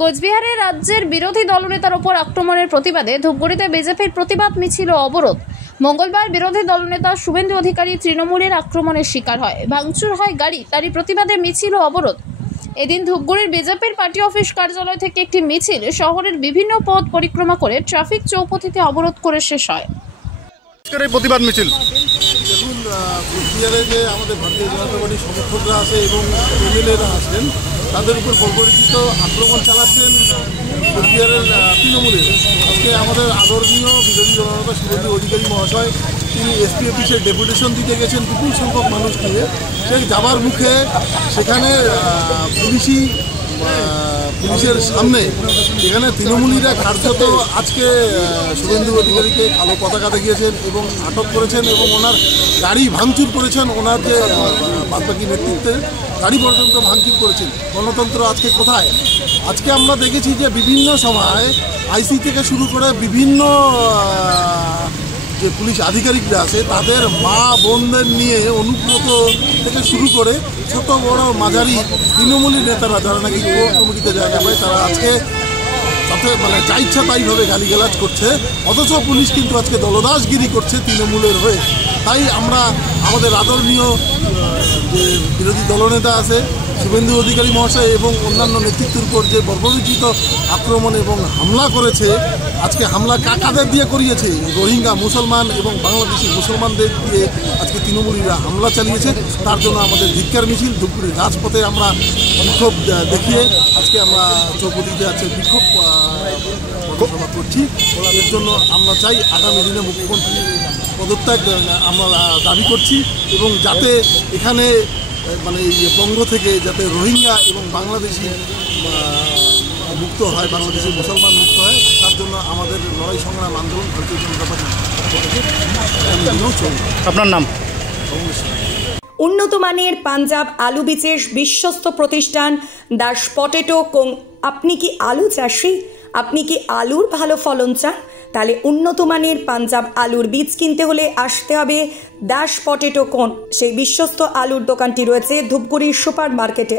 কোচবিহারে রাজ্যের বিরোধী দলনেতার ওপর আক্রমণের প্রতিবাদে ধূপগুড়িতে বিজেপির প্রতিবাদ মিছিল ও অবরোধ। মঙ্গলবার বিরোধী দলনেতা শুভেন্দু অধিকারী তৃণমূলের আক্রমণের শিকার হয়, ভাঙচুর হয় গাড়ি, তারই প্রতিবাদে মিছিল ও অবরোধ। এদিন ধূপগুড়ির বিজেপির পার্টি অফিস কার্যালয় থেকে একটি মিছিল শহরের বিভিন্ন পথ পরিক্রমা করে ট্রাফিক চৌপথিতে অবরোধ করে শেষ হয়। প্রতিবাদ মিছিল দেখুন, কোচবিহারে যে আমাদের ভারতীয় জনতা পার্টির সমর্থকরা আছে এবং এমএলএরা আছেন, তাদের উপর পরিকল্পিত আক্রমণ চালাচ্ছেন কোচবিহারের তৃণমূলের। আজকে আমাদের আদরণীয় বিরোধী দলনেতা শুভেন্দু অধিকারী মহাশয় তিনি এসপি অফিসের ডেপুটেশন দিতে গেছেন বিপুল সংখ্যক মানুষ নিয়ে। সেই যাবার মুখে সেখানে পুলিশের সামনে এখানে তৃণমূলীরা কার্যত আজকে শুভেন্দু অধিকারীকে কালো পতাকা দেখিয়েছেন এবং আটক করেছেন এবং ওনার গাড়ি ভাঙচুর করেছেন। ওনার যে বাদবাকি নেতৃত্বে গাড়ি পর্যন্ত ভাঙচুর করেছেন। গণতন্ত্র আজকে কোথায়? আজকে আমরা দেখেছি যে বিভিন্ন সময় আইসি থেকে শুরু করে বিভিন্ন যে পুলিশ আধিকারিকরা আছে তাদের মা বোনদের নিয়ে অনুব্রত থেকে শুরু করে ছোট বড় মাঝারি তৃণমূলী নেতারা যারা নাকি কোর কমিটিতে জায়গা পায় তারা আজকে তাতে যা ইচ্ছা তাইভাবে গালিগালাজ করছে, অথচ পুলিশ কিন্তু আজকে দলদাসগিরি করছে তৃণমূলের হয়ে। তাই আমরা আমাদের আদরণীয় যে বিরোধী দলনেতা আছে শুভেন্দু অধিকারী মহাশয় এবং অন্যান্য নেতৃত্বের উপর যে বর্বরোচিত আক্রমণ এবং হামলা করেছে, আজকে হামলা কাদের দিয়ে করিয়েছে? রোহিঙ্গা মুসলমান এবং বাংলাদেশি মুসলমানদের দিয়ে আজকে তৃণমূলীরা হামলা চালিয়েছে। তার জন্য আমাদের ধিক্কার মিছিল ধূপগুড়ির রাজপথে আমরা বিক্ষোভ দেখিয়ে আজকে আমরা চৌপতিতে আছে বিক্ষোভ সভা করছি। এর জন্য আমরা চাই আগামী দিনে মুখ্যমন্ত্রী পদত্যাগ আমরা দাবি করছি এবং যাতে এখানে বঙ্গ থেকে যাতে রোহিঙ্গা এবং বাংলাদেশি মুক্ত হয়, বাংলাদেশি মুসলমান মুক্ত হয়, তার জন্য আমাদের লড়াই সংগ্রাম আন্দোলন ভারতীয় জনতা পার্টি। আপনার নাম? উন্নত মানের পাঞ্জাব আলু বীজের বিশ্বস্ত প্রতিষ্ঠান দাস পটেটো কোং। আপনি কি আলু চাষি? আপনি কি আলুর ভালো ফলন চান? তাহলে উন্নত মানের পাঞ্জাব আলুর বীজ কিনতে হলে আসতে হবে দাস পটেটো কোন। সেই বিশ্বস্ত আলুর দোকানটি রয়েছে ধূপগুড়ির সুপার মার্কেটে।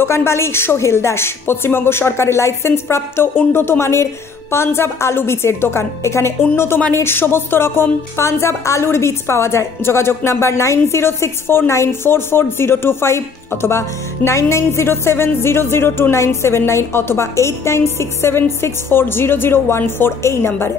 দোকান মালিক সোহেল দাস, পশ্চিমবঙ্গ সরকারের লাইসেন্স প্রাপ্ত উন্নত মানের পাঞ্জাব আলু বীজের দোকান। এখানে উন্নত মানের সমস্ত রকম পাঞ্জাব আলুর বীজ পাওয়া যায়। যোগাযোগ নাম্বার 9064944025 অথবা 9907002979 অথবা 8967640014 এই নাম্বারে।